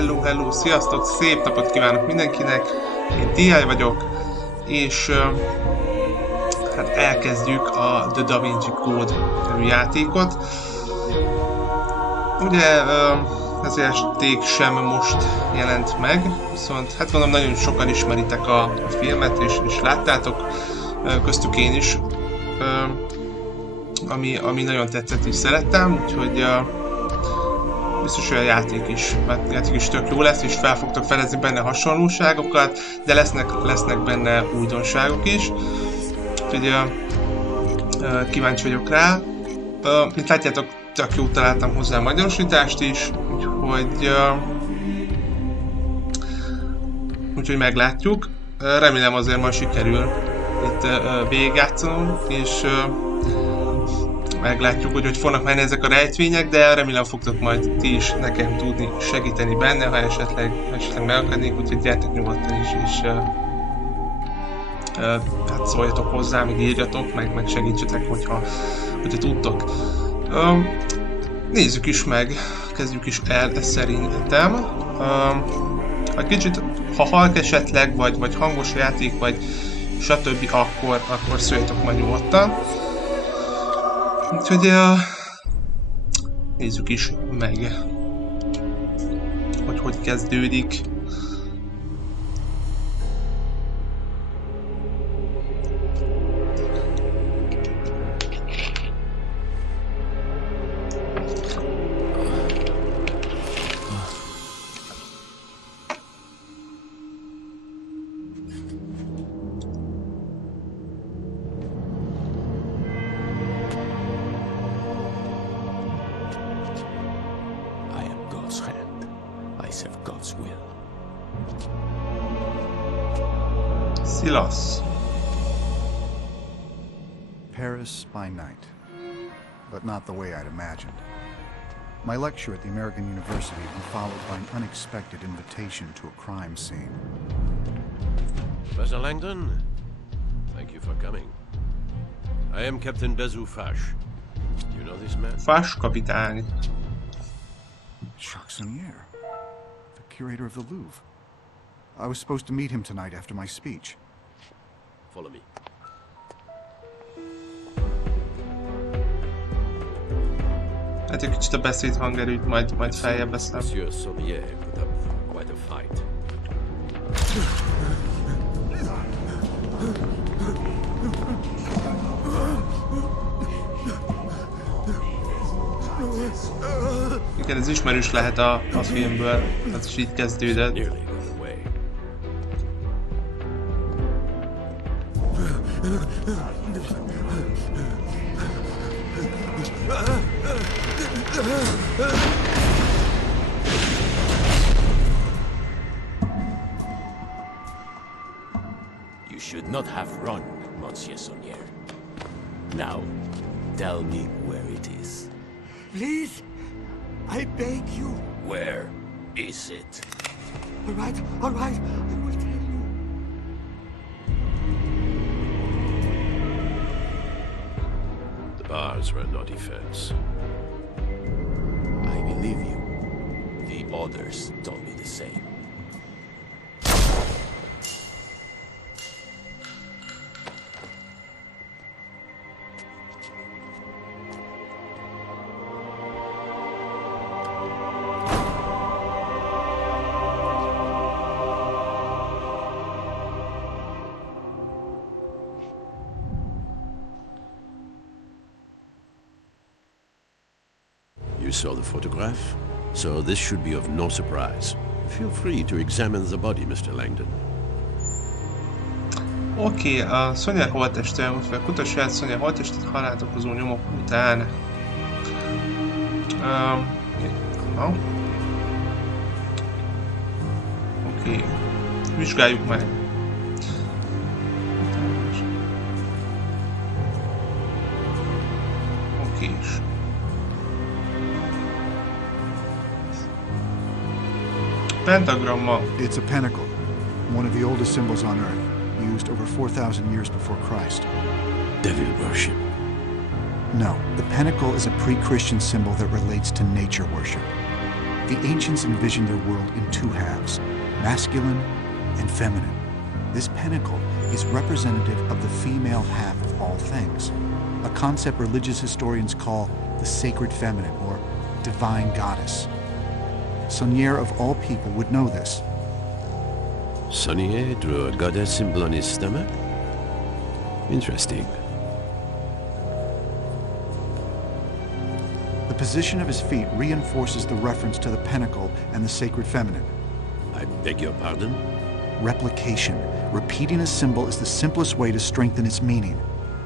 Hello, sziasztok, szép napot kívánok mindenkinek, én Teee-I vagyok, és hát elkezdjük a The Vinci Code nevű játékot. Ugye ez a játék sem most jelent meg, viszont hát gondolom nagyon sokan ismeritek a filmet, és láttátok, köztük én is, ami nagyon tetszett és szerettem, úgyhogy biztos, hogy a játék is tök jó lesz, és fel fogtok fedezni benne hasonlóságokat, de lesznek benne újdonságok is. Úgyhogy kíváncsi vagyok rá. Mint látjátok, tök jó találtam hozzá a magyarosítást is, úgyhogy meglátjuk. Remélem azért majd sikerül itt végigjátszanom, és meglátjuk, hogy fognak menni ezek a rejtvények, de remélem fogtok majd ti is nekem tudni segíteni benne, ha esetleg megakadnék, úgyhogy gyertek nyugodtan is, és hát szóljatok hozzá, meg írjatok, meg segítsetek, hogyha tudtok. Nézzük is meg, kezdjük is el szerintem. Ha kicsit, ha halk esetleg, vagy hangos a játék, vagy stb., akkor szóljatok majd nyugodtan. Úgyhogy nézzük is meg, hogy kezdődik. Paris by night, but not the way I'd imagined. My lecture at the American University was followed by an unexpected invitation to a crime scene. Professor Langdon, thank you for coming. I am Captain Bezu Fash. You know this man? Fash kapitány. Chacsonier, the curator of the Louvre. I was supposed to meet him tonight after my speech. Follow me. Hát egy kicsit a beszéd hangerőt majd feljebb veszem. Monsieur Sommier put up quite a fight. Igen, ez ismerős lehet a filmből, ez is így kezdődött. You should not have run, Monsieur Sommier. Now, tell me where it is. Please, I beg you. Where is it? All right, I will tell you. The bars were no defense. I believe you. The others told me the same. You saw the photograph, so this should be of no surprise. Feel free to examine the body, Mr. Langdon. Oké, a Sonja holtteste elmúlt, kutassa át Sonja holttestét halált okozó nyomok után. Oké, vizsgáljuk meg. Okés. Pentagramma. It's a pentacle, one of the oldest symbols on Earth, used over 4,000 years before Christ. Devil worship. No, the pentacle is a pre-Christian symbol that relates to nature worship. The ancients envisioned their world in two halves, masculine and feminine. This pinnacle is representative of the female half of all things, a concept religious historians call the sacred feminine or divine goddess. Sonier of all people would know this. Sonier drew a goddess symbol on his stomach? Interesting. The position of his feet reinforces the reference to the pinnacle and the sacred feminine. I beg your pardon? Replication. Repeating a symbol is the simplest way to strengthen its meaning.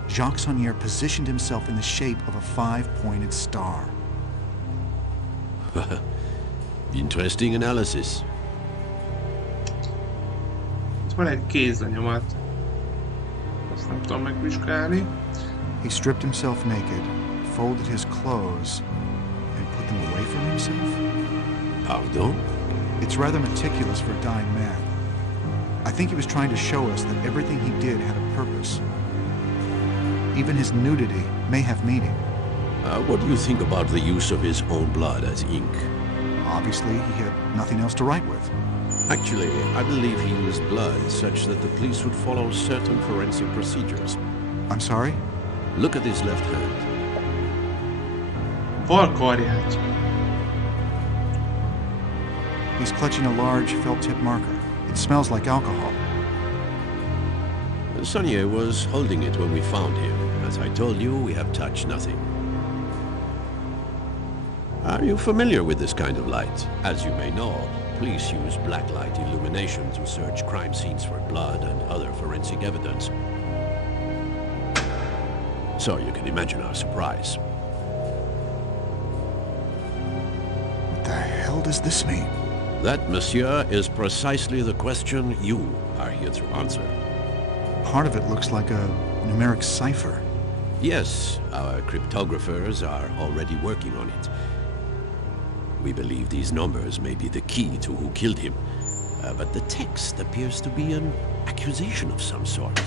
Jacques Sonier positioned himself in the shape of a five-pointed star. Interesting analysis. Itt van egy kézlenyomat. Azt nem tudom megvizsgálni. He stripped himself naked, folded his clothes, and put them away from himself? Pardon? It's rather meticulous for a dying man. I think he was trying to show us that everything he did had a purpose. Even his nudity may have meaning. What do you think about the use of his own blood as ink? Obviously, he had nothing else to write with. Actually, I believe he used blood such that the police would follow certain forensic procedures. I'm sorry? Look at his left hand. Bal karját. He's clutching a large felt-tip marker. It smells like alcohol. Sonier was holding it when we found him. As I told you, we have touched nothing. Are you familiar with this kind of light? As you may know, police use blacklight illumination to search crime scenes for blood and other forensic evidence. So you can imagine our surprise. What the hell does this mean? That, monsieur, is precisely the question you are here to answer. Part of it looks like a numeric cipher. Yes, our cryptographers are already working on it. We believe these numbers may be the key to who killed him. But the text appears to be an accusation of some sort.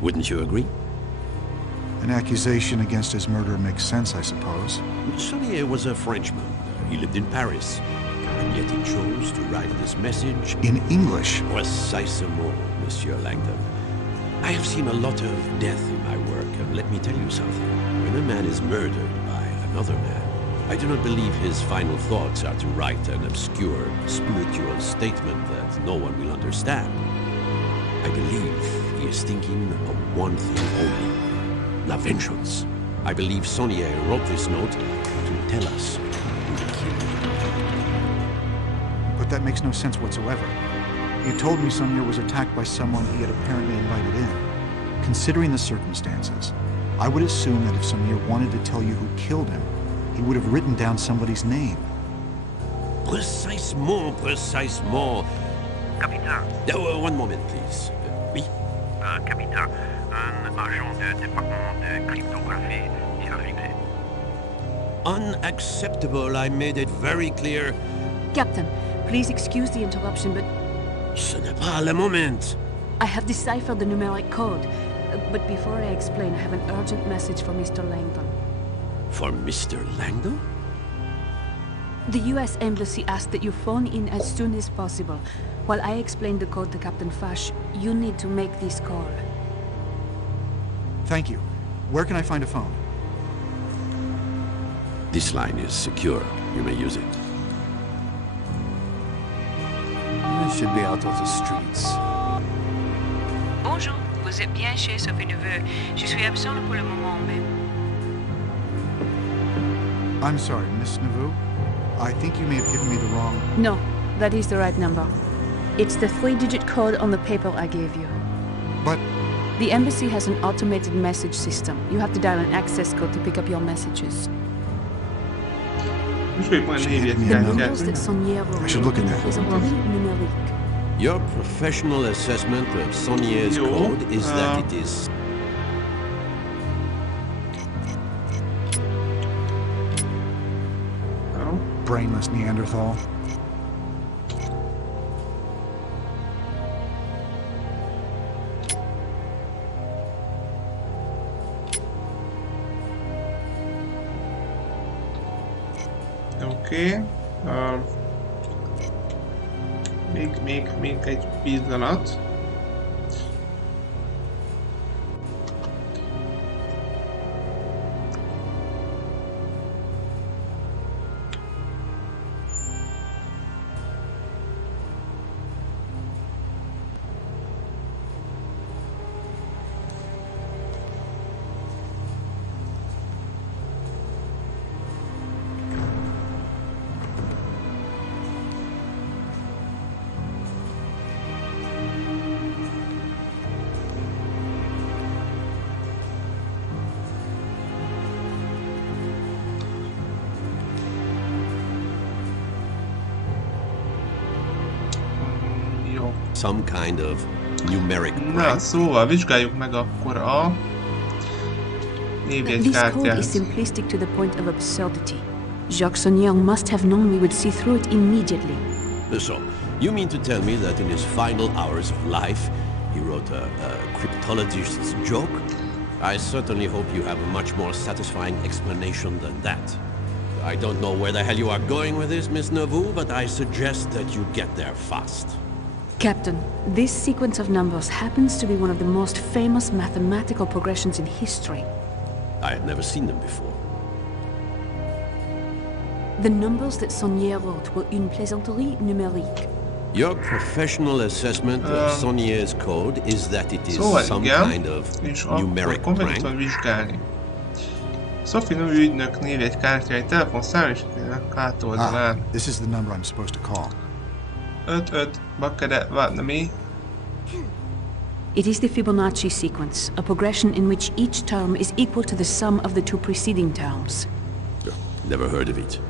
Wouldn't you agree? An accusation against his murder makes sense, I suppose. Sonier was a Frenchman. He lived in Paris. And yet he chose to write this message In English. precisement, Monsieur Langdon. I have seen a lot of death in my work, and let me tell you something. When a man is murdered by another man, I do not believe his final thoughts are to write an obscure spiritual statement that no one will understand. I believe he is thinking of one thing only, la vengeance. I believe Sonier wrote this note to tell us who killed him. But that makes no sense whatsoever. You told me Sonier was attacked by someone he had apparently invited in. Considering the circumstances, I would assume that if Sonier wanted to tell you who killed him, he would have written down somebody's name. Precisement, precisement. Capitaine, One moment, please. Oui? capitaine, un agent du département de cryptographie est arrivé. Unacceptable. I made it very clear. Captain, please excuse the interruption, but Ce n'est pas le moment. I have deciphered the numeric code. But before I explain, I have an urgent message for Mr. Langdon. For Mr. Langdon? The U.S. Embassy asked that you phone in as soon as possible. While I explain the code to Captain Fash, you need to make this call. Thank you. Where can I find a phone? This line is secure. You may use it. I should be out of the streets. Bonjour, vous êtes bien chez Sophie Neveu. Je suis absent pour le moment, mais... I'm sorry, Miss Nauvoo. I think you may have given me the wrong... No, that is the right number. It's the 3-digit code on the paper I gave you. But The embassy has an automated message system. You have to dial an access code to pick up your messages. Most még van négy The numbers that Sonier I should look at that. is only numeric. Your professional assessment of Sonier's Yo, code is that it is... No? brainless Neanderthal. Oké. Még egy pillanat. Some kind of numeric Na, rank. szóval vizsgáljuk meg akkor a This code is névjegykártyát. simplistic to the point of absurdity. Jacques Sonnier must have known we would see through it immediately. So, you mean to tell me that in his final hours of life, he wrote a cryptologist's joke? I certainly hope you have a much more satisfying explanation than that. I don't know where the hell you are going with this, Miss Nauvoo, but I suggest that you get there fast. Captain, this sequence of numbers happens to be one of the most famous mathematical progressions in history. I had never seen them before. The numbers that Sonnier wrote were une plaisanterie numérique. Your professional assessment of Sonnier's code is that it is Szóval some igen, kind of és akkor numeric kommentet rank. vizsgálni. Sophie nevű ügynök névjegykártyái telefonszám és hátoldalán. This is the number I'm supposed to call. 5 bakkere vadnami. It is the Fibonacci sequence, a progression in which each term is equal to the sum of the two preceding terms. Never heard of it.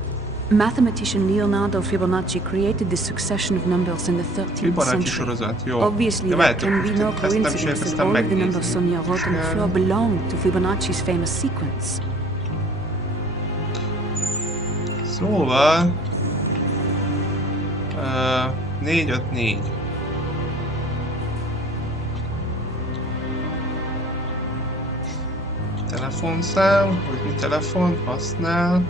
Mathematician Leonardo Fibonacci created this succession of numbers in the 13th Fibonacci century. sorozat, jó. Obviously, De there várjátok, can be no ezt nem is coincidence that elkezdtem all of the numbers megnézni. Sonnier wrote on the floor belong to Fibonacci's famous sequence. Szóval... 4-5-4. Telefonszám, hogy mi telefont használ.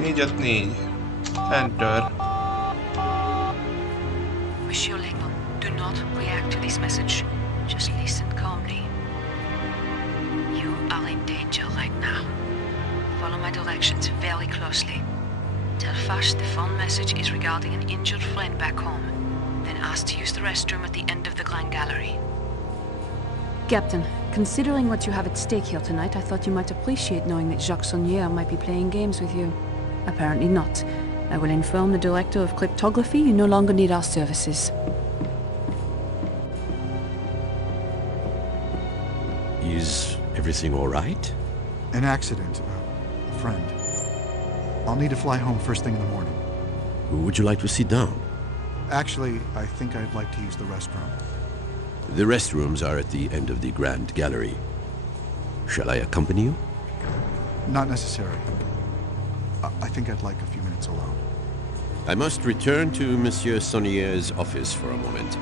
4-5-4. Enter. Monsieur Langdon, do not react to this message. Just listen calmly. You are in danger right now. Follow my directions very closely. Tell Fash the phone message is regarding an injured friend back home. Then ask to use the restroom at the end of the Grand Gallery. Captain, considering what you have at stake here tonight, I thought you might appreciate knowing that Jacques Sonnier might be playing games with you. Apparently not. I will inform the director of cryptography you no longer need our services. Is everything all right? An accident. A friend. I'll need to fly home first thing in the morning. Would you like to sit down? Actually, I think I'd like to use the restroom. The restrooms are at the end of the Grand Gallery. Shall I accompany you? Not necessary. I think I'd like a few minutes alone. I must return to Monsieur Sonnier's office for a moment.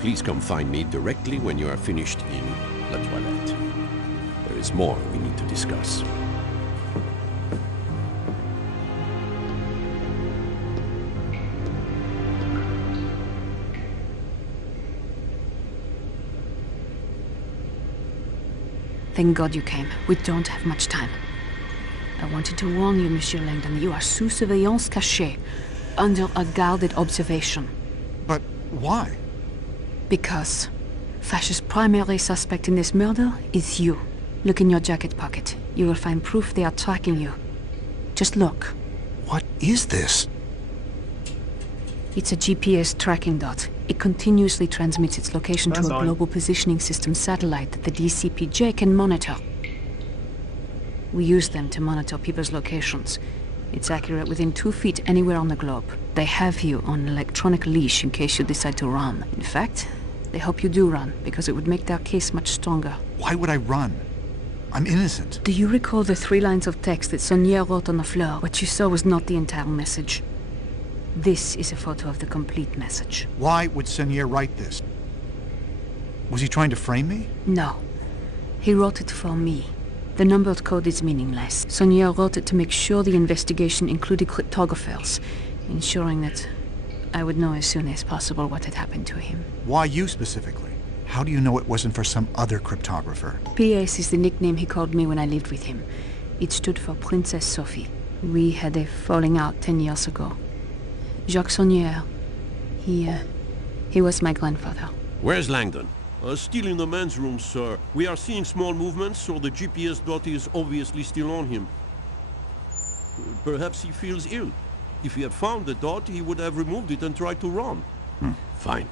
Please come find me directly when you are finished in La Toilette. There is more we need to discuss. Thank God you came. We don't have much time. I wanted to warn you, Monsieur Langdon, you are sous surveillance cachée, under a guarded observation. But why? Because Fash's primary suspect in this murder is you. Look in your jacket pocket. You will find proof they are tracking you. Just look. What is this? It's a GPS tracking dot. It continuously transmits its location to a global positioning system satellite that the DCPJ can monitor. We use them to monitor people's locations. It's accurate within 2 feet anywhere on the globe. They have you on an electronic leash in case you decide to run. In fact, they hope you do run, because it would make their case much stronger. Why would I run? I'm innocent. Do you recall the 3 lines of text that Sonnier wrote on the floor? What you saw was not the entire message. This is a photo of the complete message. Why would Sonnier write this? Was he trying to frame me? No. He wrote it for me. The numbered code is meaningless. Sonia wrote it to make sure the investigation included cryptographers, ensuring that I would know as soon as possible what had happened to him. Why you specifically? How do you know it wasn't for some other cryptographer? PS is the nickname he called me when I lived with him. It stood for Princess Sophie. We had a falling out 10 years ago. Jacques Saunier, he was my grandfather. Where's Langdon? Still in the men's room, sir. We are seeing small movements, so the GPS dot is obviously still on him. Perhaps he feels ill. If he had found the dot, he would have removed it and tried to run. Fine.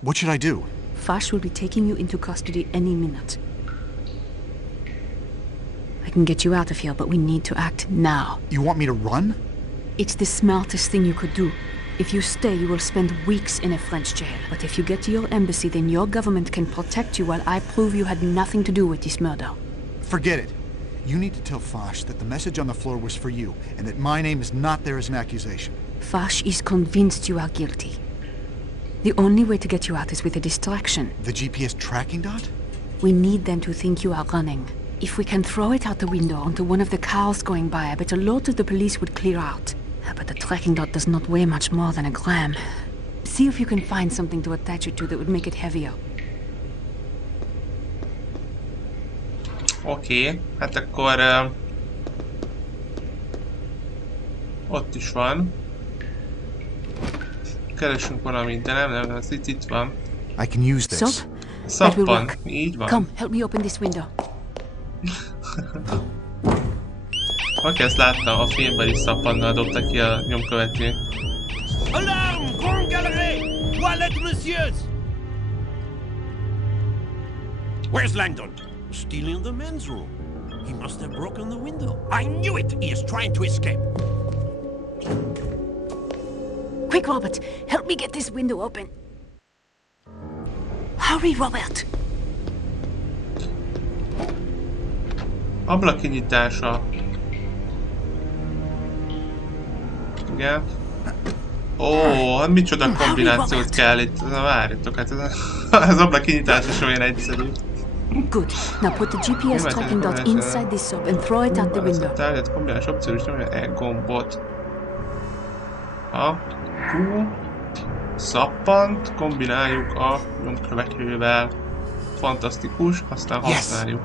What should I do? Fash will be taking you into custody any minute. I can get you out of here, but we need to act now. You want me to run? It's the smartest thing you could do. If you stay, you will spend weeks in a French jail. But if you get to your embassy, then your government can protect you while I prove you had nothing to do with this murder. Forget it. You need to tell Fash that the message on the floor was for you, and that my name is not there as an accusation. Fash is convinced you are guilty. The only way to get you out is with a distraction. The GPS tracking dot? We need them to think you are running. If we can throw it out the window onto one of the cars going by, I bet a lot of the police would clear out. But the tracking dot does not weigh much more than a gram. See if you can find something to attach it to that would make it heavier. Oké, hát akkor ott is van. Keresünk valamit, de nem, ez itt van. I can use this. Soap? Szappan, így van. Come, help me open this window. Aki ezt látta, a filmben is szappannal dobta ki a nyomkövető. Alarm! Grand Galerie! Toilette, messieurs! Where's Langdon? Still in the men's room. He must have broken the window. I knew it! He is trying to escape. Quick, Robert, help me get this window open. Hurry, Robert! Ablak kinyitása. Igen. Ó, hát micsoda kombinációt kell itt. Na várjatok, hát az ablak kinyitása is olyan egyszerű. Good. Now put the GPS tracking dot inside this soap and throw it out the window. Tárgyat kombinálás opció is nyomja E gombot. Szappant kombináljuk a nyomkövetővel. Fantasztikus, aztán használjuk.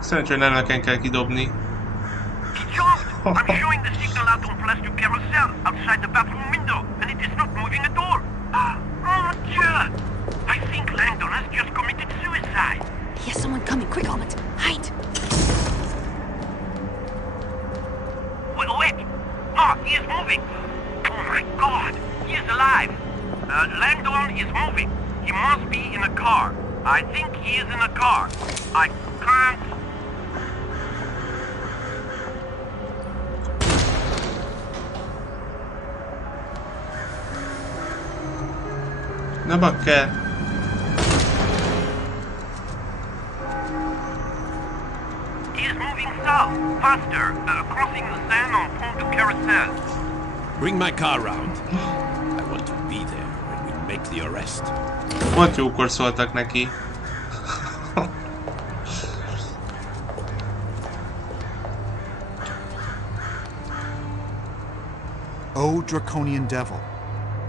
Szerencsére nem nekem kell kidobni. I'm showing the signal out on Place du Carousel outside the bathroom window, and it is not moving at all. Oh, Dieu! I think Langdon has just committed suicide. Here's someone coming. Quick, Robert. Hide. Wait! No, he is moving. Oh my God! He is alive. Langdon is moving. He must be in a car. I think he is in a car. I can't... Ne bakker! He is moving south, faster, crossing the Seine on Pont du Carousel. Bring my car round. I want to be there when we make the arrest. Pont jókor szóltak neki. Oh, draconian devil.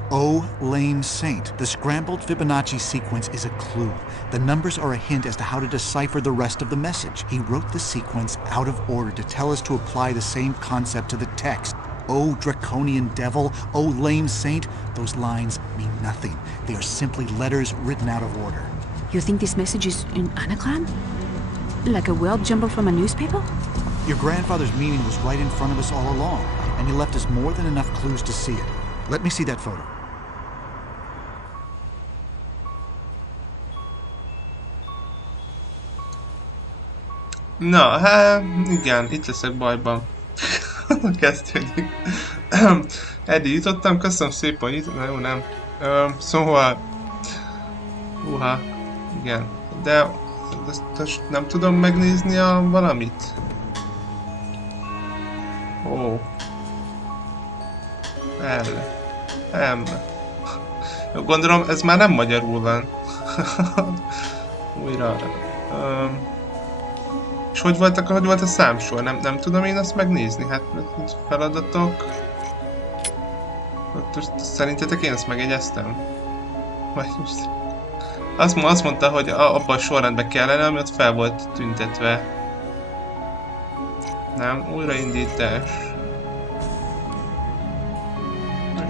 Oh, lame saint. The scrambled Fibonacci sequence is a clue. The numbers are a hint as to how to decipher the rest of the message. He wrote the sequence out of order to tell us to apply the same concept to the text. Oh, draconian devil. Oh, lame saint. Those lines mean nothing. They are simply letters written out of order. You think this message is an anagram? Like a word jumbled from a newspaper? Your grandfather's meaning was right in front of us all along, and he left us more than enough clues to see it. Let me see that photo. Na, hát igen, itt leszek bajban. Kezdődik. Eddig jutottam, köszönöm szépen, hogy itt... Na jó, nem. Szóval... igen. De... Ezt nem tudom megnézni a valamit? Ó. M. Gondolom, ez már nem magyarul van. Újra. És hogy volt a számsor? Nem tudom én azt megnézni. Hát feladatok. Szerintetek én ezt megjegyeztem? Vagy most... Azt mondta, hogy abban a sorrendben kellene, ami ott fel volt tüntetve. Nem, újraindítás.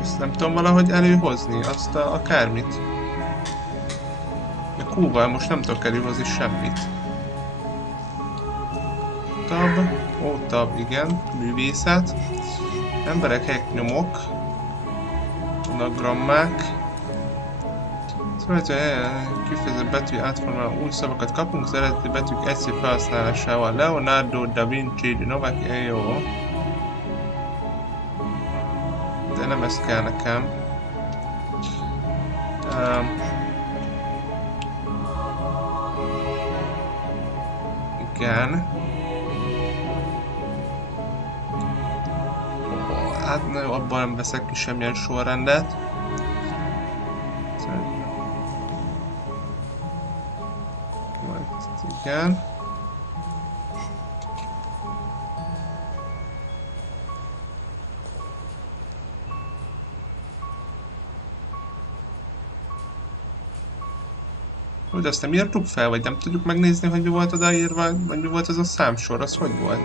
Ezt nem tudom valahogy előhozni, azt akármit. De Q-val most nem tudok előhozni semmit. Tab, tab, igen, művészet. Emberek, helyek, nyomok. Anagrammák. Szóval, kifejezett betű átformáló új szavakat kapunk az eredeti betűk egyszerű felhasználásával. Leonardo da Vinci, jó. De nem ez kell nekem. Igen. Hát na jó, abban nem veszek ki semmilyen sorrendet. Igen. Hogy azt nem írtuk fel, vagy nem tudjuk megnézni, hogy mi volt odaírva, vagy mi volt az a számsor, az hogy volt?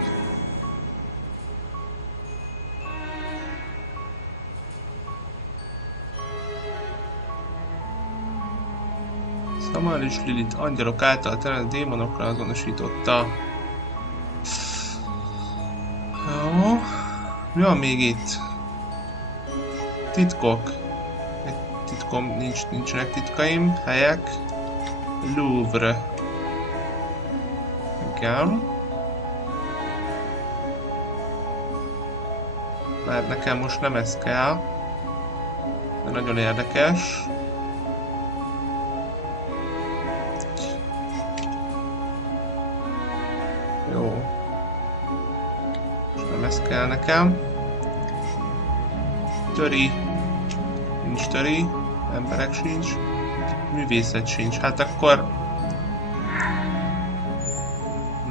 Samuel és Lilith angyalok által teremtett démonokra azonosította. Jó. Mi van még itt? Titkok. Egy titkom, nincsenek titkaim. Helyek. Louvre. Igen. Már nekem most nem ez kell. De nagyon érdekes. Jó. Most nem ez kell nekem. Töri. Nincs töri. Emberek sincs. Művészet sincs. Hát akkor...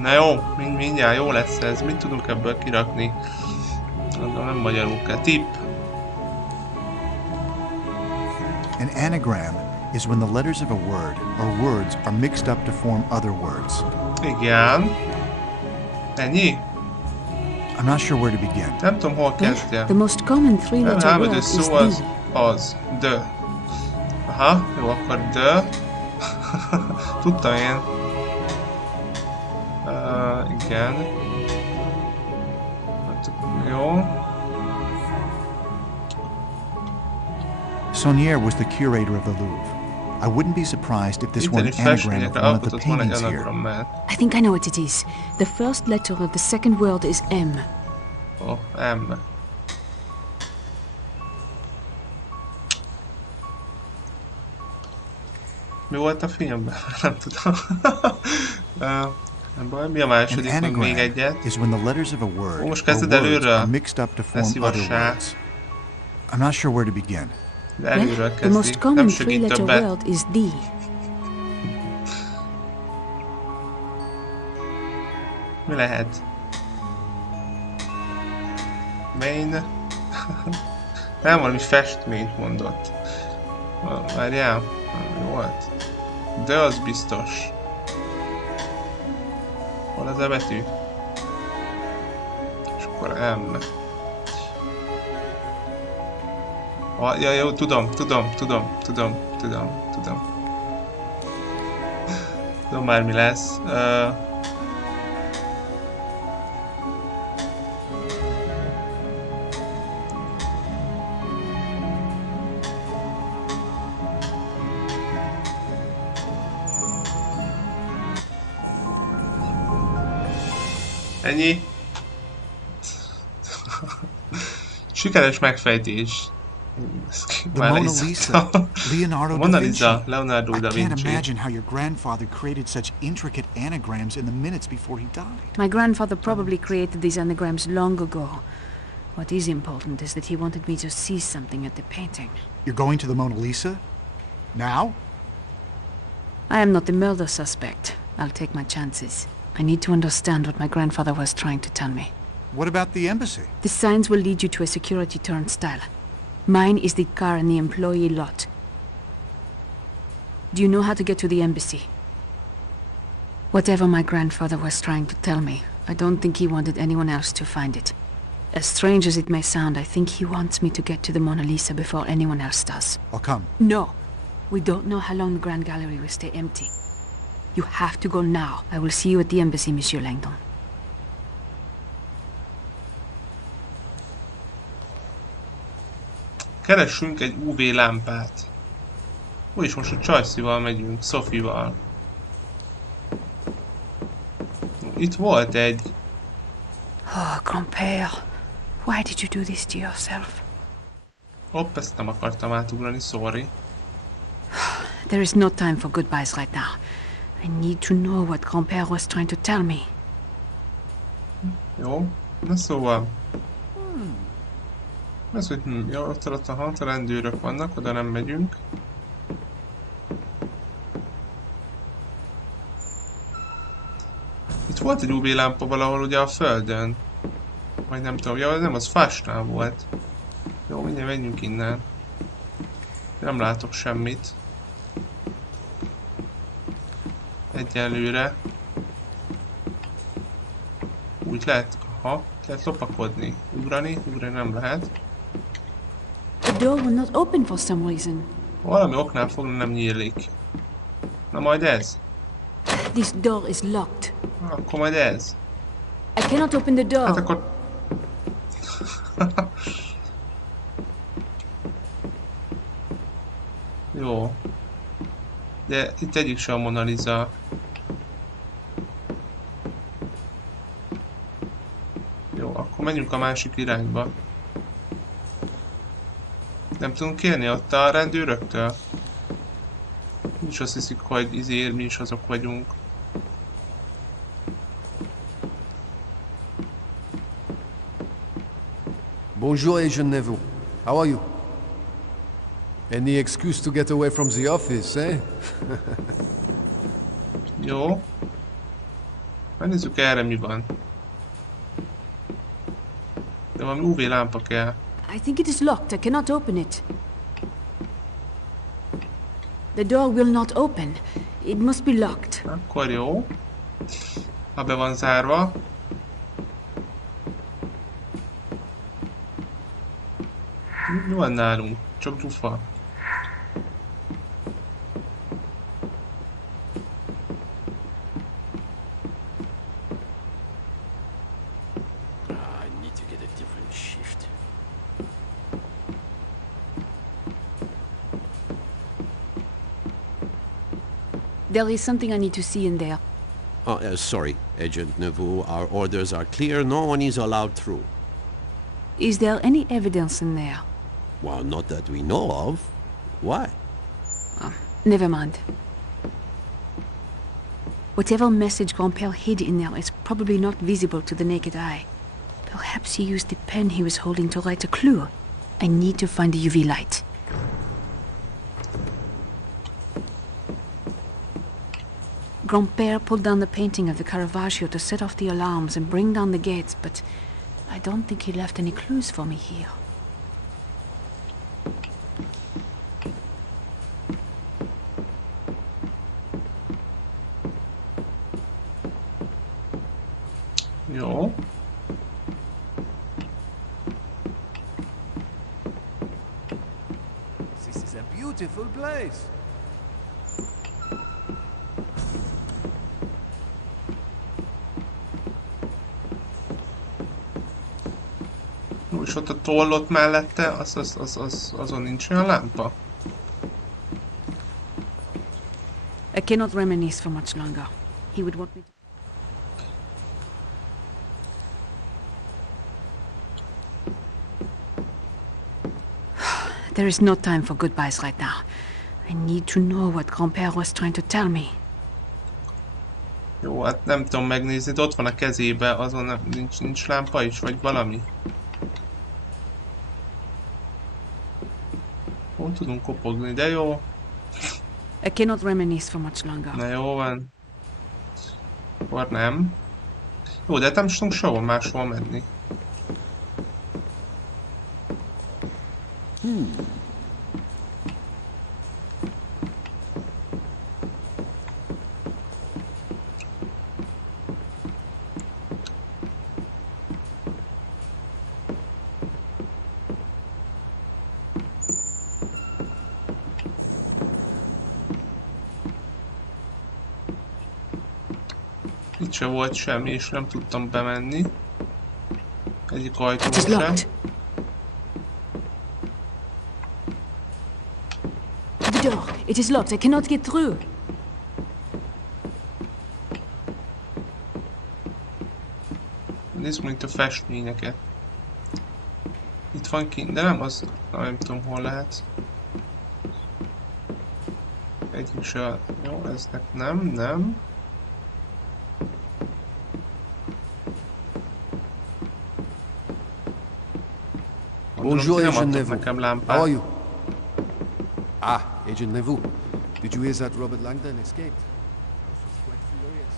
Na jó, mindjárt jó lesz ez. Mit tudunk ebből kirakni? Nem magyarul kell. Tipp. An anagram is when the letters of a word or words are mixed up to form other words. Igen. Ennyi? I'm not sure where to begin. Nem tudom, hol kezdjem. The most common three-letter word is szó az. De. Aha, jó, akkor de. Tudtam én. Igen. Jó. Saunier was the curator of the Louvre. I wouldn't be surprised if this were an anagram of one of the paintings here. I think I know what it is. The first letter of the second word is M. Oh, M. Mi volt a filmben? Nem tudom. Nem baj, mi a második? Még egyet. Is when the letters of a word most or kezded words előről. are mixed up to form other words. I'm not sure where to begin. De előről The most kezdi. common Nem segít three-letter többet. word is D. Mi lehet? Main. Nem, valami festményt mondott. Várjál. Mi volt? De az biztos. Hol az a betű? És akkor M. Ja, jó, tudom. Tudom már mi lesz. Ennyi. Sikeres megfejtés. The Mona Lisa, Leonardo da Vinci. I can't imagine how your grandfather created such intricate anagrams in the minutes before he died. My grandfather probably created these anagrams long ago. What is important is that he wanted me to see something at the painting. You're going to the Mona Lisa? Now? I am not the murder suspect. I'll take my chances. I need to understand what my grandfather was trying to tell me. What about the embassy? The signs will lead you to a security turnstile. Mine is the car in the employee lot. Do you know how to get to the embassy? Whatever my grandfather was trying to tell me, I don't think he wanted anyone else to find it. As strange as it may sound, I think he wants me to get to the Mona Lisa before anyone else does. I'll come. No. We don't know how long the Grand Gallery will stay empty. You have to go now. I will see you at the embassy, Monsieur Langdon. Keressünk egy UV lámpát. És most a Csajszival megyünk, Sophie-val. Itt volt egy... Oh, grand-père. Why did you do this to yourself? Hopp, ezt nem akartam átugrani, sorry. There is no time for goodbyes right now. I need to know what grand-père was trying to tell me. Jó, na szóval. Ez, hogy jó, ott a rendőrök vannak, oda nem megyünk. Itt volt egy UV lámpa valahol ugye a földön. Vagy nem tudom, ja, nem, az fásnál volt. Jó, mindjárt menjünk innen. Nem látok semmit. Egyelőre. Úgy lehet, aha, lehet lopakodni. Ugrani nem lehet. The door will not open for some reason. Valami oknál fogni nem nyílik. Na majd ez. This door is locked. Akkor majd ez. I cannot open the door. Hát akkor... Jó. De itt egyik sem a Mona Lisa. Jó, akkor menjünk a másik irányba. Nem tudunk kérni ott a rendőröktől? Mi is azt hiszik, hogy mi is azok vagyunk. Bonjour, Agent Neville. How are you? Any excuse to get away from the office, eh? Jó. Megnézzük erre mi van. De valami UV lámpa kell. I think it is locked. I cannot open it. The door will not open. It must be locked. Akkor jó. Ha be van zárva. Mi van nálunk? Csak gyufa. I need to get a different shift. There is something I need to see in there. Sorry, Agent Neville. Our orders are clear. No one is allowed through. Is there any evidence in there? Well, not that we know of. Why? Never mind. Whatever message Grand-père hid in there is probably not visible to the naked eye. Perhaps he used the pen he was holding to write a clue. I need to find the UV light. Grand-père pulled down the painting of the Caravaggio to set off the alarms and bring down the gates, but I don't think he left any clues for me here. Jó. This is a beautiful place. Jó, és ott a tollot mellette, azon nincs olyan lámpa? I cannot reminisce for much longer. He would want me to... There is no time for goodbyes right now. I need to know what Grand-père was trying to tell me. Jó, hát nem tudom megnézni, de ott van a kezébe, azon nincs lámpa is, vagy valami. Hol tudunk kopogni, de jó. I I cannot reminisce for much longer. Na jó van. Akkor nem. Jó, de nem is tudunk sehol máshol menni. Itt se volt semmi, és nem tudtam bemenni. Egyik ajtó sem. The door. It is locked. I cannot get through. Nézd mint a festményeket. Itt van kint, de nem az... Nem tudom hol lehet. Egyik se... Jó, eznek nem. Bonjour, Agent Neveu. Nekem How lámpát. are you? Ah, Agent Neveu. Did you hear that Robert Langdon escaped? I was quite furious.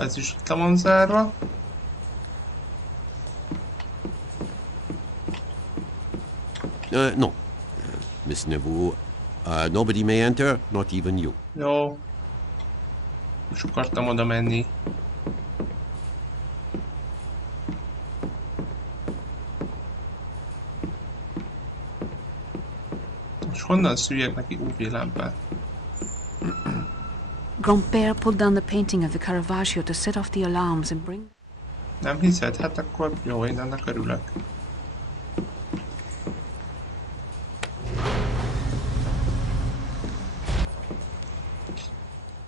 Ez is itt le van zárva. No. Miss Neveu, nobody may enter, not even you. Jó. Most akartam oda menni. És honnan szüljek neki UV-lámpát? Grand-père pulled down the painting of the Caravaggio to set off the alarms and bring... Nem hiszed? Hát akkor jó, én ennek örülök.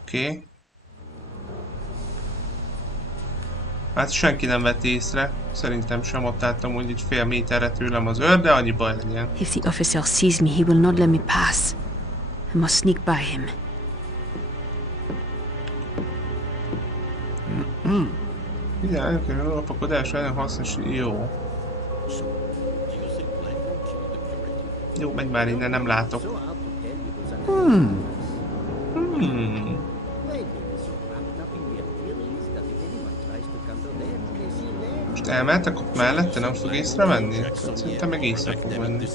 Oké. Hát senki nem vett észre. Szerintem sem, ott álltam úgy így fél méterre tőlem az őr, de annyi baj legyen. If the officer sees me, he will not let me pass. I must sneak by him. Igen, elkerül a lopakodás ellen hasznos. Jó. Jó, menj már innen, nem látok. Most elmehetek ott mellette, nem fog észrevenni? Szerintem meg észre fog venni.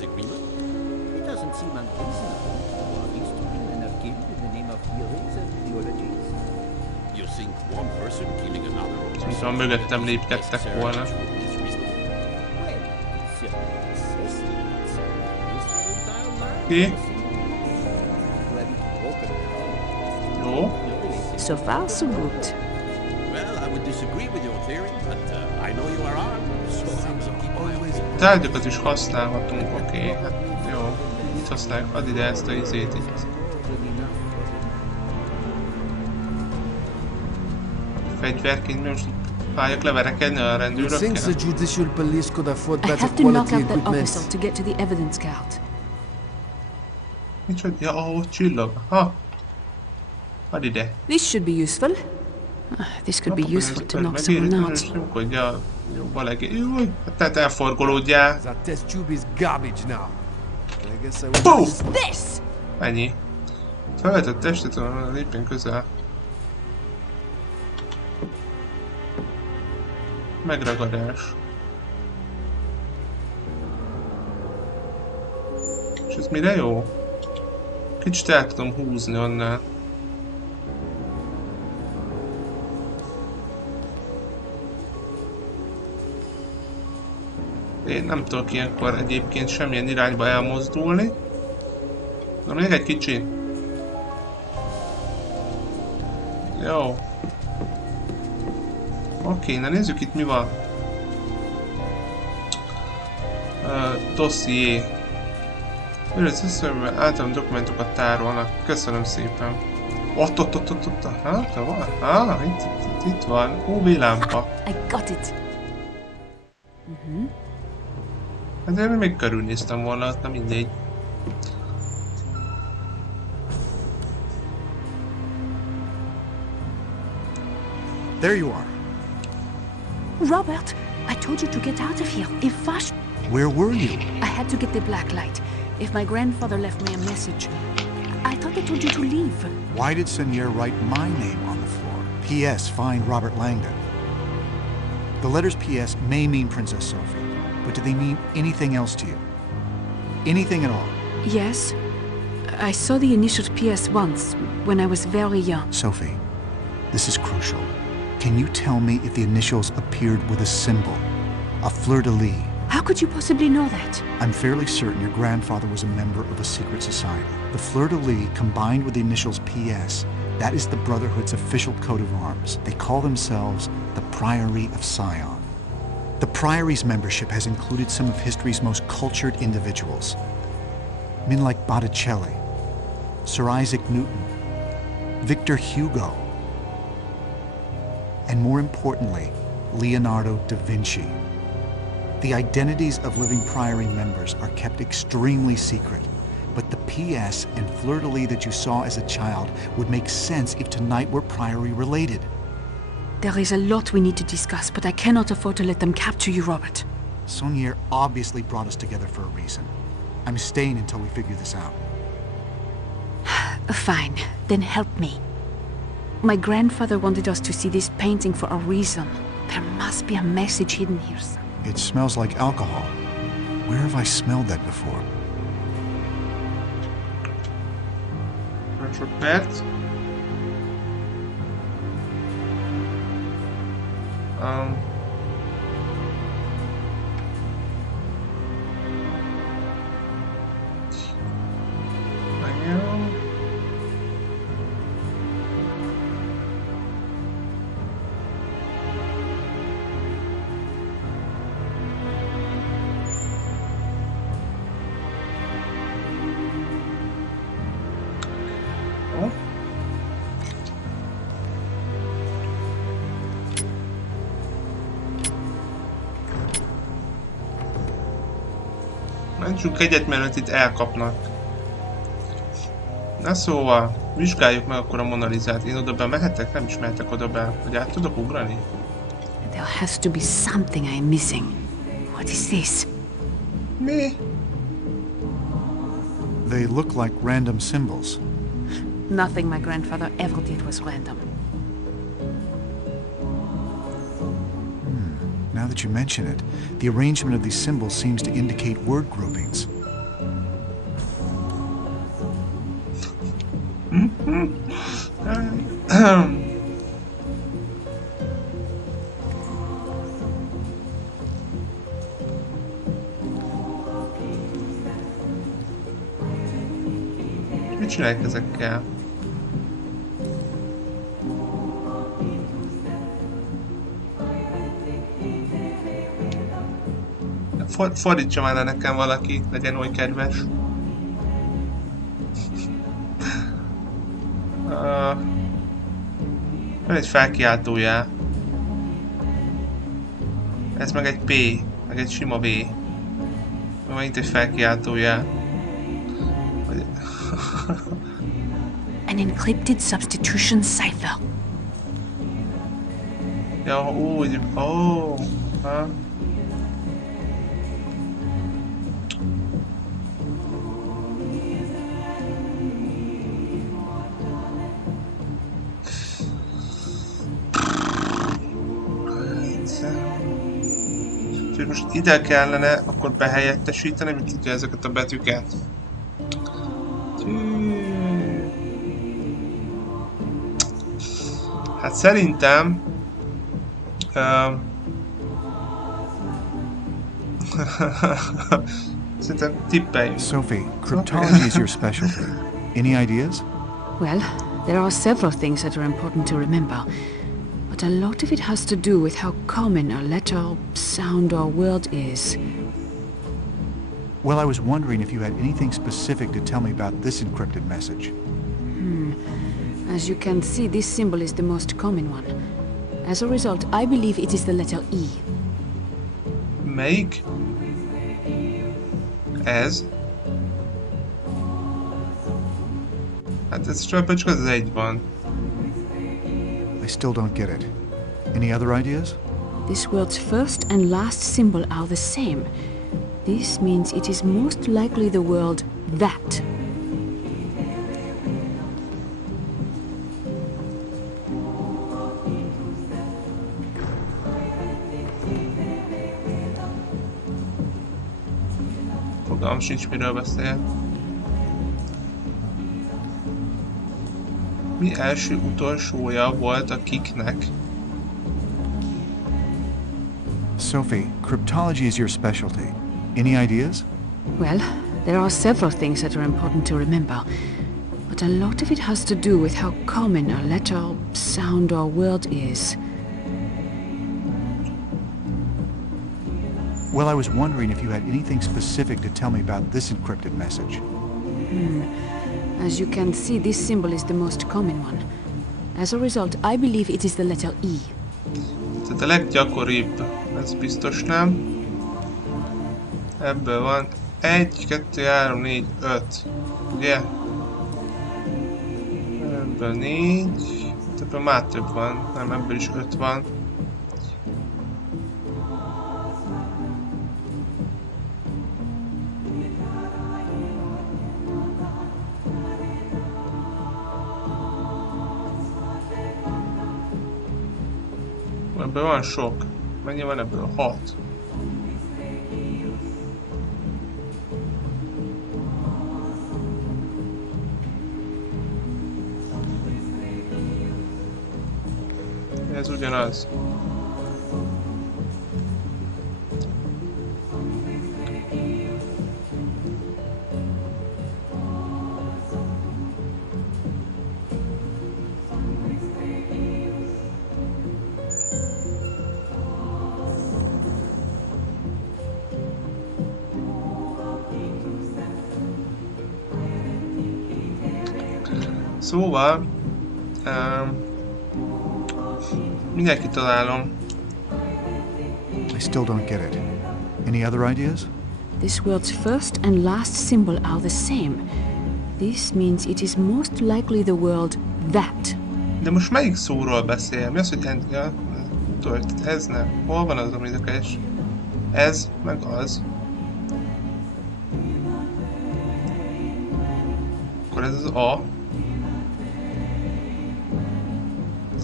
Szóval mögöttem lépkedtek volna. Oké. Jó. So far, so good. Well, I would disagree with your theory, but I know you are armed, so always... Tárgyakat is használhatunk, oké. Hát jó. Itt használjuk, add ide ezt a izét itt. Fegyverként most álljak leverekedni a rendőrökkel. Thinks the judicial police could afford I better have to knock quality out that equipment. officer to get to the evidence scout. Micsoda? Ja, ahol csillog. Ha! Add ide. This should be useful. This could be useful to knock someone out. Nyugodja, jó, Jó, tehát elforgolódjál. That test tube is garbage now. I guess I will... Boom! This! Ennyi. Felvetett testet, lépjen közel. Megragadás. És ez mire jó? Kicsit el tudom húzni annál. Én nem tudok ilyenkor egyébként semmilyen irányba elmozdulni. Na még egy kicsi. Jó. Oké, na nézzük itt mi van. Dosszié. Őröz összevetve általán dokumentokat tárolnak. Köszönöm szépen. Ott. Hát, van? Itt van. UV lámpa. I got it. Hát én még körülnéztem volna, nem mindegy. There you are. Robert, I told you to get out of here. If Vash... Where were you? I had to get the black light. If my grandfather left me a message, I thought I told you to leave. Why did Seigneur write my name on the floor? P.S. Find Robert Langdon. The letters P.S. may mean Princess Sophie, but do they mean anything else to you? Anything at all? Yes. I saw the initials PS once, when I was very young. Sophie, this is crucial. Can you tell me if the initials appeared with a symbol? A fleur-de-lis? How could you possibly know that? I'm fairly certain your grandfather was a member of a secret society. The fleur-de-lis combined with the initials PS, that is the Brotherhood's official coat of arms. They call themselves the Priory of Sion. The Priory's membership has included some of history's most cultured individuals. Men like Botticelli, Sir Isaac Newton, Victor Hugo, and more importantly, Leonardo da Vinci. The identities of living Priory members are kept extremely secret, but the PS and fleur-de-lis that you saw as a child would make sense if tonight were Priory related. There is a lot we need to discuss, but I cannot afford to let them capture you, Robert. Sonier obviously brought us together for a reason. I'm staying until we figure this out. Fine, then help me. My grandfather wanted us to see this painting for a reason. There must be a message hidden here. It smells like alcohol. Where have I smelled that before? Mások perc. Megnyom. Jó. Mentsünk egyet, mert itt elkapnak. Na szóval, vizsgáljuk meg akkor a Mona Lisát. Én oda be mehetek? Nem is mehetek oda be. Hogy át tudok ugrani? There has to be something I am missing. What is this? Mi? They look like random symbols. Nothing my grandfather ever did was random. Now that you mention it, the arrangement of these symbols seems to indicate word groupings. Mit csinálják ezekkel? Fordítsa már le nekem valaki, legyen oly kedves. Van egy felkiáltójá. Ez meg egy P, meg egy sima V. Van itt egy felkiáltójá. An encrypted substitution cipher. Ja, úgy. Oh. Ha. Úgyhogy most ide kellene akkor behelyettesíteni, mint tudja ezeket a betűket. Hát szerintem szerintem tippeljünk. Sophie, cryptology is your specialty. Any ideas? Well, there are several things that are important to remember, but a lot of it has to do with how common a letter, sound, or word is. Well, I was wondering if you had anything specific to tell me about this encrypted message. As you can see, this symbol is the most common one. As a result, I believe it is the letter E. Melyik? Ez? Hát ez csak az egy van. I still don't get it. Any other ideas? This word's first and last symbol are the same. This means it is most likely the word that. Fogalmam sincs, miről beszél. Mi első utolsója volt a kiknek? Sophie, cryptology is your specialty. Any ideas? Well, there are several things that are important to remember, but a lot of it has to do with how common a letter, sound, or word is. Well, I was wondering if you had anything specific to tell me about this encrypted message. As you can see, this symbol is the most common one. As a result, I believe it is the letter E. Tehát a leggyakoribb, ez biztos nem. Ebből van 1, 2, 3, 4, 5. Ugye? Ebből 4. Ebből már több van. Nem, ebből is 5 van. Ebből van sok. Mennyi van ebből? 6. Ez ugyanaz. Szóval, mindjárt kitalálom. I still don't get it. Any other ideas? This word's first and last symbol are the same. This means it is most likely the word that. De most melyik szóról beszél? Mi az, hogy ez nem? Hol van az, ami érdekes? Ez, meg az. Akkor ez az A.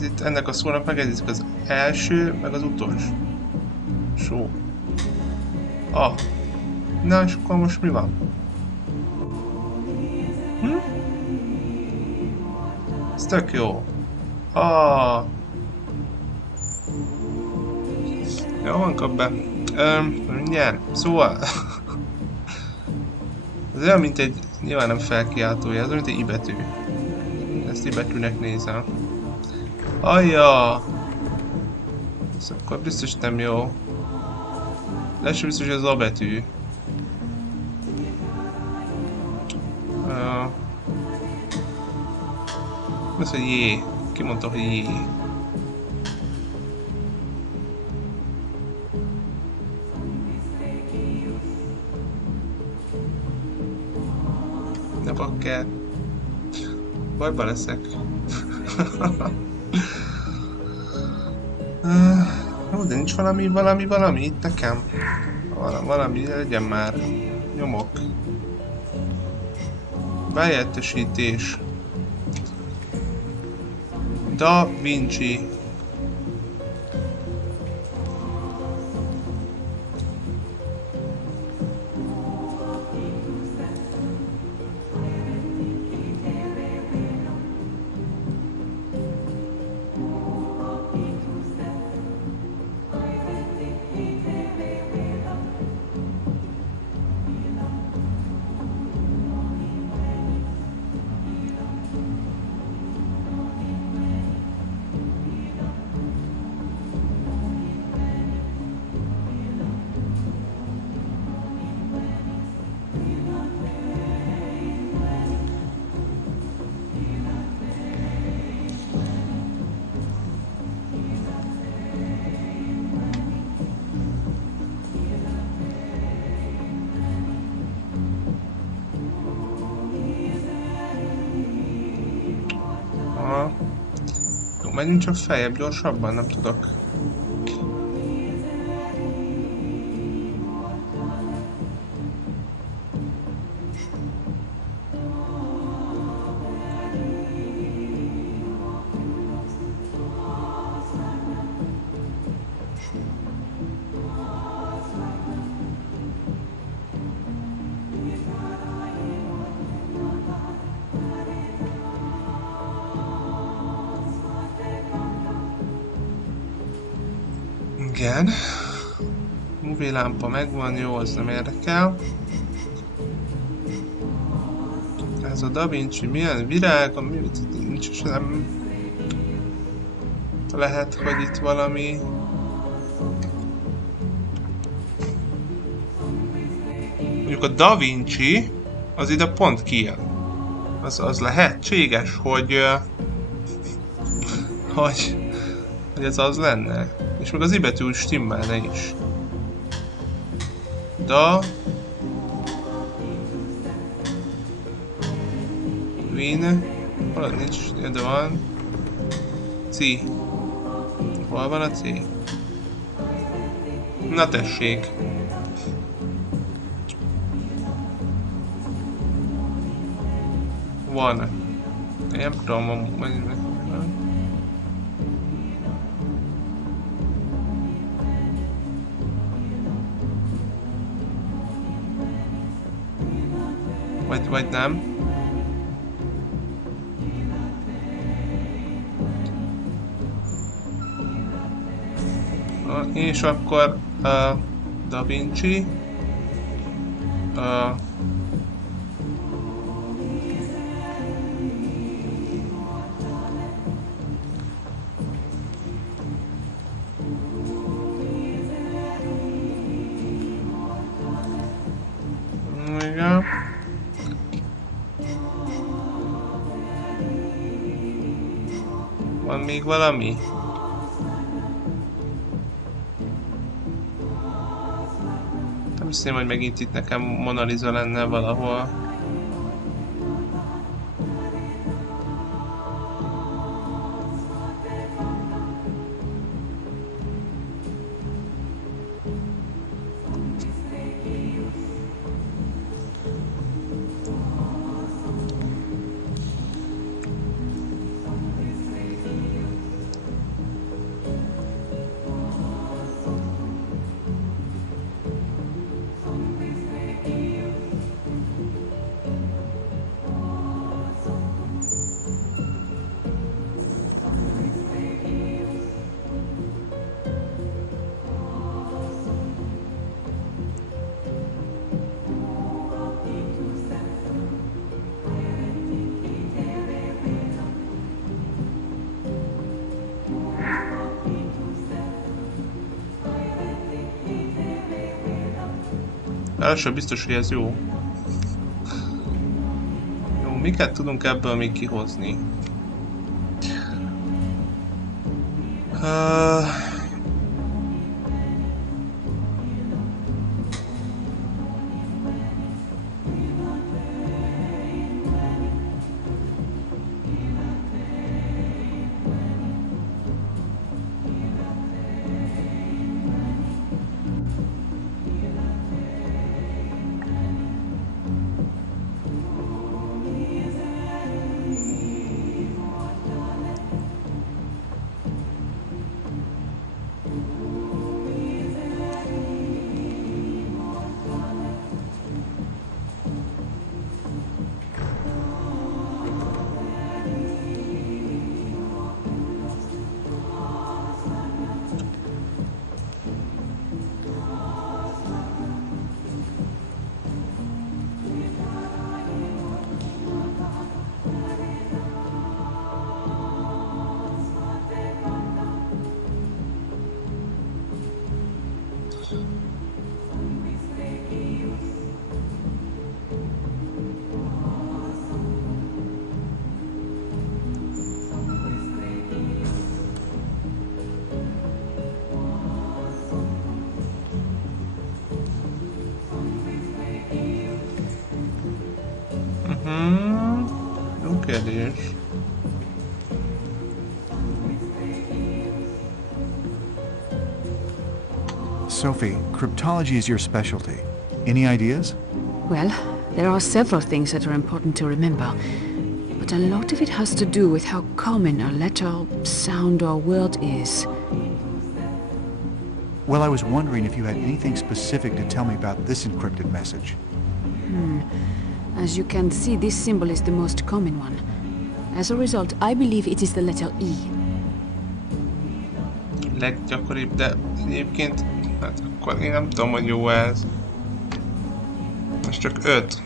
Itt ennek a szónak megegyezik az első, meg az utolsó. Só. A. Na, és akkor most mi van? Ez tök jó. A. Jó, van, kap be. Mindjárt. Szóval. Ez olyan, mint egy, nyilván nem felkiáltója, ez olyan, mint egy I betű. Ezt I betűnek nézem. Ajja! Ez akkor biztos nem jó. De sem biztos, hogy az A betű. Mi az, hogy J? Ki mondta, hogy J? Ne bakker. Bajba leszek. Jó, de nincs valami itt nekem? Valami, legyen már. Nyomok. Beértesítés. Da Vinci. menjünk csak feljebb gyorsabban, nem tudok. Igen. UV lámpa megvan, jó, az nem érdekel. Ez a Da Vinci, milyen virág, nincs nem... Lehet, hogy itt valami... Mondjuk a Da Vinci, az ide pont kijön. Az lehetséges, hogy ez az lenne. És meg az i-betű stimmelne is. Da Vin. Hol nincs, de van. C. Hol van a C? Na tessék. Van. Én nem tudom, vagy nem. És akkor Da Vinci igen. Van még valami? Nem hiszem, hogy megint itt nekem Mona Lisa lenne valahol. Első biztos, hogy ez jó. Jó, miket tudunk ebből még kihozni? Jó kérdés. Sophie, cryptology is your specialty. Any ideas? Well, there are several things that are important to remember, but a lot of it has to do with how common a letter, sound, or word is. Well, I was wondering if you had anything specific to tell me about this encrypted message. As you can see, this symbol is the most common one. As a result, I believe it is the letter E. Leggyakoribb, de egyébként, hát akkor én nem tudom, hogy jó ez. Most csak 5.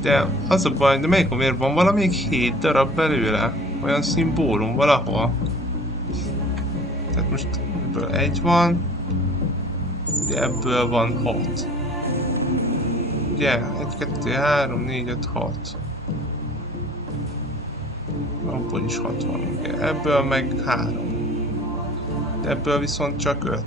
De az a baj, de melyik miért van valamelyik 7 darab belőle? Olyan szimbólum valahol. Tehát most ebből 1 van, ugye ebből van 6. Ugye, 1, 2, 3, 4, 5, 6. Abból is 6 van, ugye, ebből meg 3. De ebből viszont csak 5.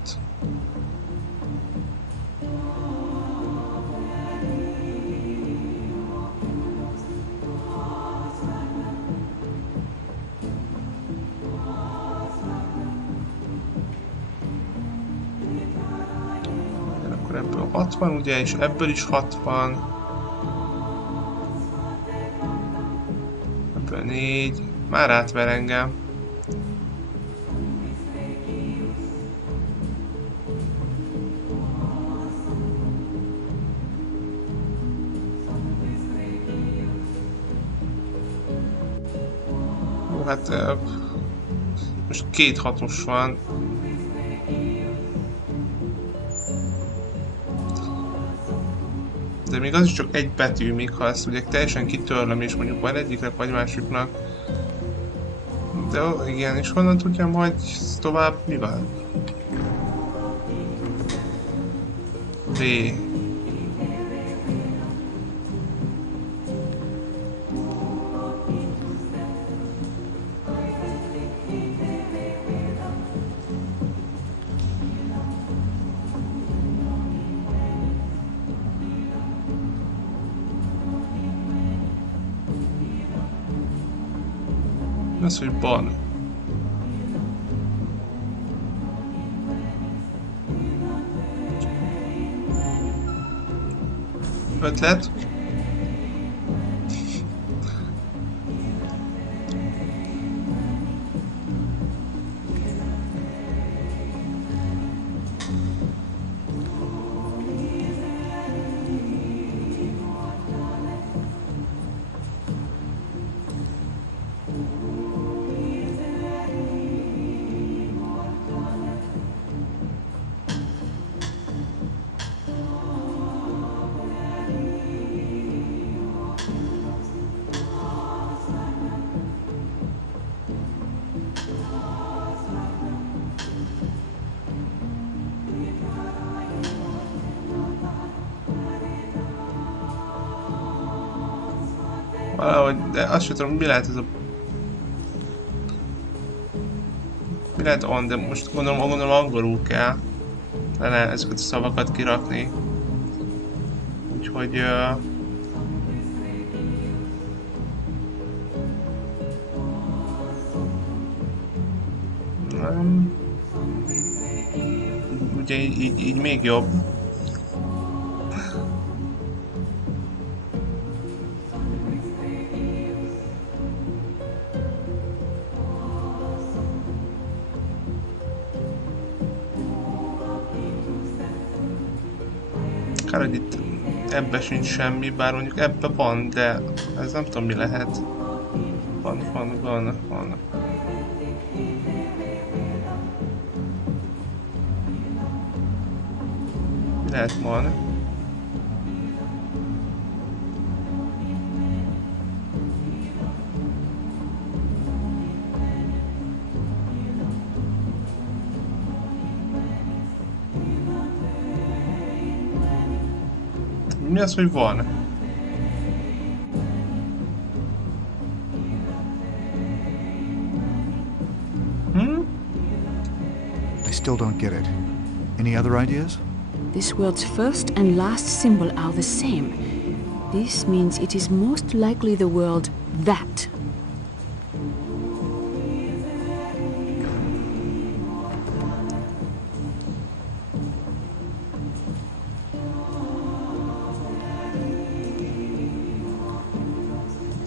Akkor ebből 6 van, ugye, és ebből is 6 van. Ebből 4. Már átver engem. Jó, hát most 2 6-os van. De még az is csak egy betű, míg ha ezt ugye teljesen kitörlöm, és mondjuk van egyiknek vagy másiknak. De igen, és honnan tudjam, hogy tovább mi van? B. Az, hogy ban. Ötlet. Valahogy, de azt sem tudom, mi lehet ez a... Mi lehet on, de most gondolom angolul kell lenne ezeket a szavakat kirakni. Úgyhogy... ugye így még jobb. Kár, hogy itt ebbe sincs semmi, bár mondjuk ebbe van, de ez nem tudom mi lehet. Van. Mi lehet van? Mi az, hogy van? I still don't get it. Any other ideas? This word's first and last symbol are the same. This means it is most likely the word that.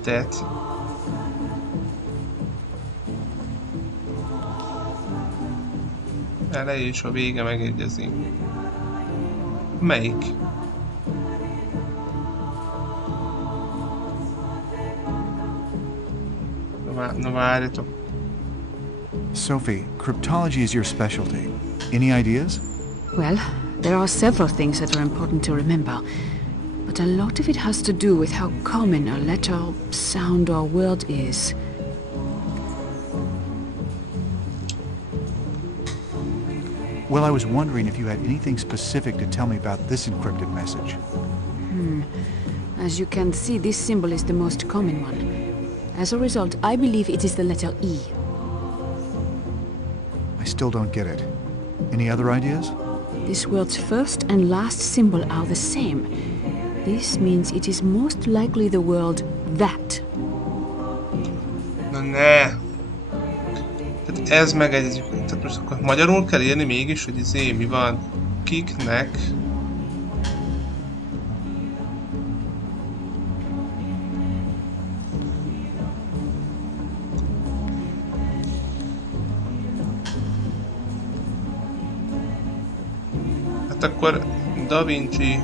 tetszett. Eleje és a vége megegyezik. Melyik? Na várjatok. Sophie, cryptology is your specialty. Any ideas? Well, there are several things that are important to remember, but a lot of it has to do with how common a letter, sound, or word is. Well, I was wondering if you had anything specific to tell me about this encrypted message. As you can see, this symbol is the most common one. As a result, I believe it is the letter E. I still don't get it. Any other ideas? This word's first and last symbol are the same. This means it is most likely the word that. Na ne! Tehát ez megegyezik. Tehát most akkor magyarul kell írni mégis, hogy izé mi van? Kiknek? Hát akkor Da Vinci.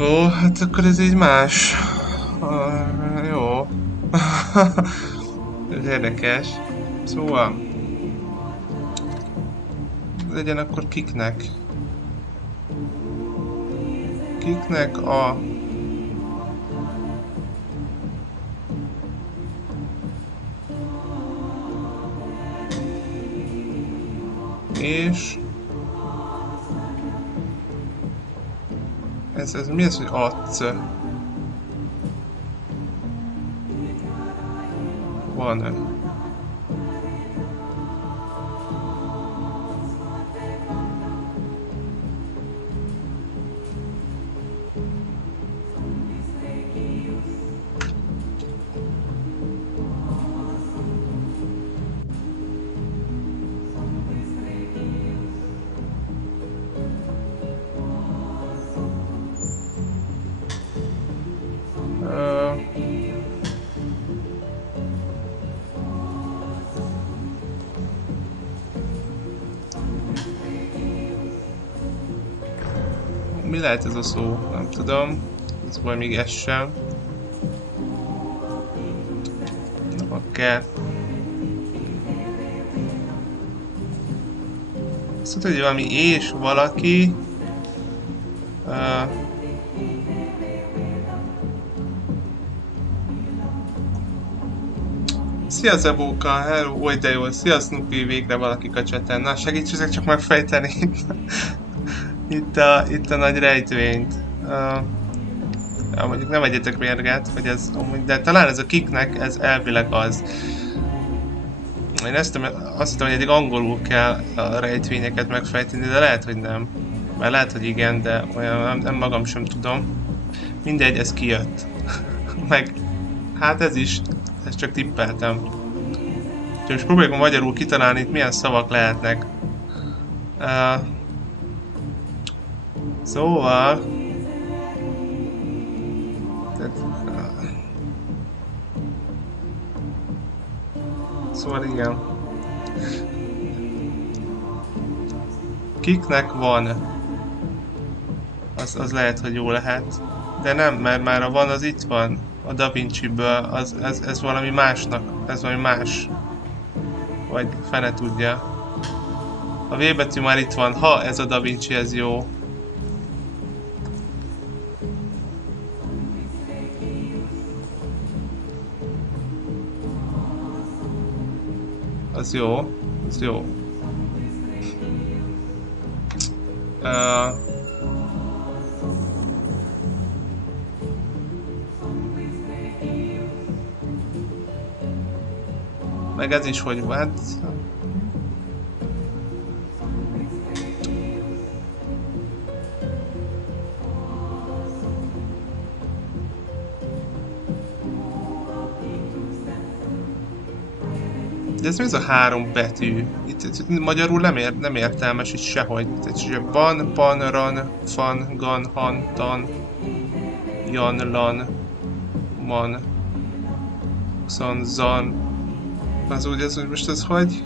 Ó, hát akkor ez így más. Jó. Ez érdekes. Szóval... legyen akkor kiknek. Kiknek a... és... Ez mi az, hogy adsz? Van. Mi lehet ez a szó? Nem tudom. Ez vagy még ez sem. Na, kell. Azt mondta, hogy valami és valaki. Szia Zebóka, hello, oly de jó, szia Snoopy, végre valakik a chaten. Na, segítsetek csak megfejteni itt a nagy rejtvényt. Mondjuk nem egyetek mérget, hogy ez amúgy, de talán ez a kiknek, ez elvileg az. Én azt hittem, hogy eddig angolul kell a rejtvényeket megfejteni, de lehet, hogy nem. Már lehet, hogy igen, de olyan nem magam sem tudom. Mindegy, ez kijött. Meg, hát ez is, ezt csak tippeltem. Úgyhogy most próbáljuk magyarul kitalálni, itt milyen szavak lehetnek. Szóval... Szóval igen. Kiknek van? Az lehet, hogy jó lehet. De nem, mert már a van az itt van. A Da Vinci-ből. Ez valami másnak. Ez valami más. Vagy fene tudja. A V betű már itt van. Ha ez a Da Vinci, ez jó. Az jó. Az jó. Meg ez is hogy van. De ez mi ez a 3 betű? Itt magyarul nem értelmes itt sehogy. Tehát ban, pan, ran, fan, gan, han, tan, jan, lan, man, xan, zan. Az úgy, most ez hogy?